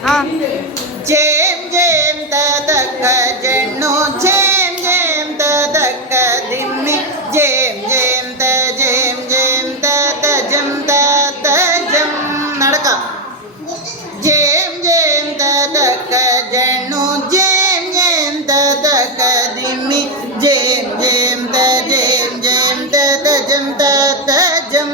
జేం జేం తదక జన్ను జేం జేం తదక దిమ్మి జేం జేం జేం జేం తజం తజం నడక జేం జేం తదక జన్ను జేం జేం తదక దిమ్మి జేం జేం జేం జేం తజం తజం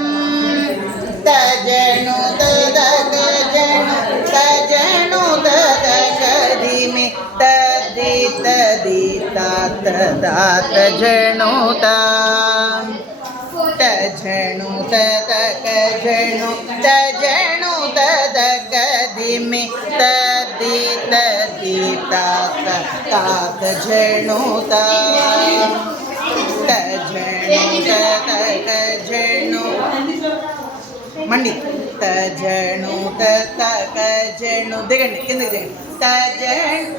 తజను తదక జను తజను తదక దిమి తది తది తాత దాత జను తజను తదక జను తజను తదక దిమి తది తది తాత తాత జను తజను తదక జను మండి తజను తదక జను దిగండి కిందకి దిగండి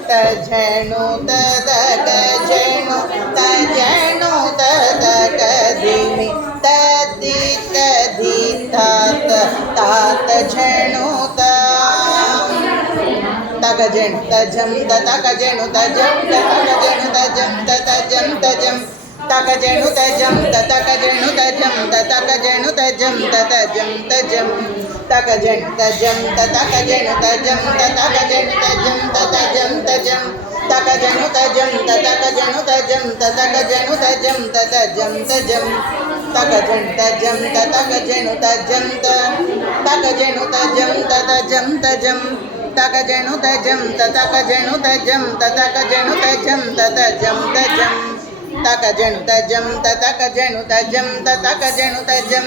తజను తదక జను తజను తదక దిమి తది తది తాత తాత జను తగ జను తజం తగ జను తజం తగ జను తజం తజం తజం తగ జను తజం తగ జను తజం తగ జను తజం తజం తజం తగ జను తజం తగ జను తజం తగ జను తజం తజం తజం తగ జను తజం తగ జను తజం తగ జను తజం తజం తజం తగ జను తజం తగ జను తజం తగ జను తజం తజం తజం తగ జను తజం తగ జను తజం తగ జను తజం తజం తజం తగ జను తజం తగ జను తజం తగ జను తజం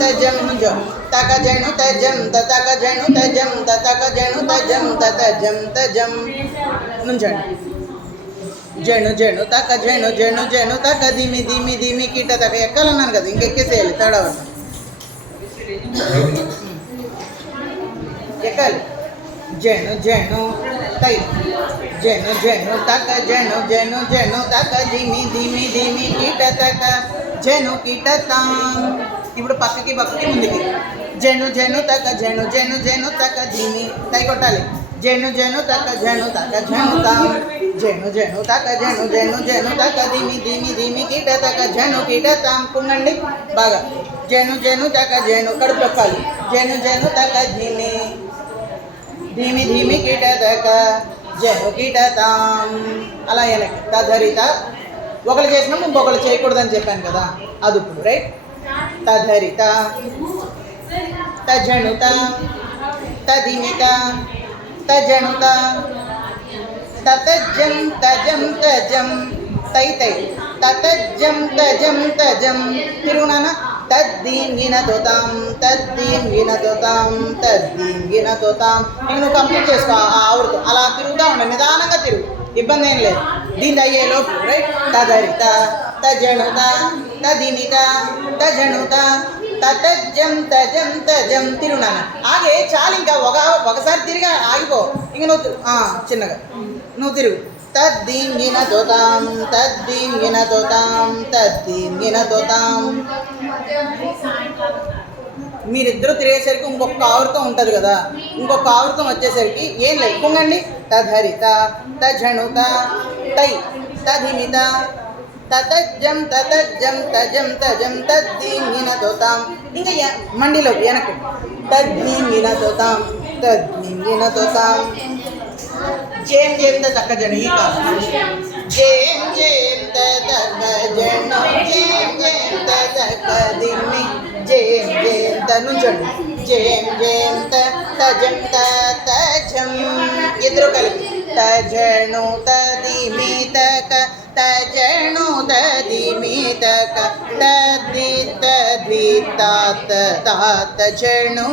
తజం తజం తగ జను తజం తగ జను తజం తగ జను తజం తజం తజం నుంచండి జను జను తగ జను జను జను తగ దిమి దిమి దిమి కిట తగ ఎక్కాలన్నాను కదా ఇంకెక్కేసేయాలి తడవ ఎక్కాలి జను జను తై జను జను తక జను జను జను తక దిమి దిమి దిమి కిట తక జను కిట తాం ఇప్పుడు పక్కకి ముందుకి జను జను తక జను జను జను తక దిమి తై కొట్టాలి జను జను తక జను తాం జను జను తక జను జను జను తక దిమి దిమి దిమి కిట తక జను కిట తాం కుండండి బాగా జను జను తక జను కడుపు నొక్కాలి జను జను తక దిమి ధీమి ధీమి కిటదక జను కిటతాం అలా వెనక్కి తధరిత ఒకరు చేసినాము ఇంకొకరు చేయకూడదని చెప్పాను కదా అది ఇప్పుడు రైట్ తధరిత తజనుత తదిమిత తజనుత తతజ్జం తజం తజం తై తై తతజ్జం తజం తజం తిరుగునానా తద్దీం గినతోతాం తద్దీం గినతోతాం తద్దీం గినతోతాం ఇంక నువ్వు కంప్లీట్ చేసుకో ఆ ఆవుడుతో అలా తిరుగుతూ ఉండే నిదానంగా తిరుగు ఇబ్బంది ఏం లేదు దీని అయ్యేలోపు రైట్ తదరిత తజనుత తదిమిత తజనుత తతజ్జం తజం తజం తిరుగునాను ఆగే చాలు ఇంకా ఒకసారి తిరిగా ఆగిపో ఇంక నువ్వు చిన్నగా నువ్వు తిరుగు తద్దీం గినతోతాం తద్దీం గినతోతాం తద్దీం గినతోతాం మీరిద్దరూ తిరిగేసరికి ఇంకొక ఆవృతం ఉంటుంది కదా ఇంకొక ఆవృతం వచ్చేసరికి ఏం లేదు కుంగండి తధరిత తజనుత తై తధిమిత తతజ్జం తతజ్జం తజం తజం తద్దీం గినతోతాం ఇంకా మండిలో వెనక్కి తద్దీం గినతోతాం తద్దీం గినతోతాం జేం జేం తక జను ఈ కాదు జేం జేం తక జను జేం జేం తక దిమ్మి జేం జేం తనుంచండి జేం జేం తజం తజం ఇద్దరు కలిపి తజను తదిమి తక తజను తదిమి తక తది తది తాత తాత జను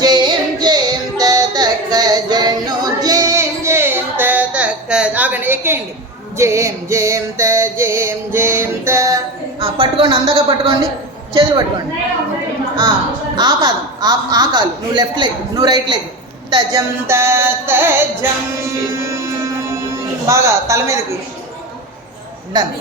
జేం జేం తక జను జేం జేం తక ఆగండి ఎక్కేయండి జేం జేం జేం జేం పట్టుకోండి అందాక పట్టుకోండి చేతులు పట్టుకోండి ఆ పాదం ఆ కాలు నువ్వు లెఫ్ట్ లెగ్ నువ్వు రైట్ లెగ్ తజం తజం బాగా తల మీదకి డన్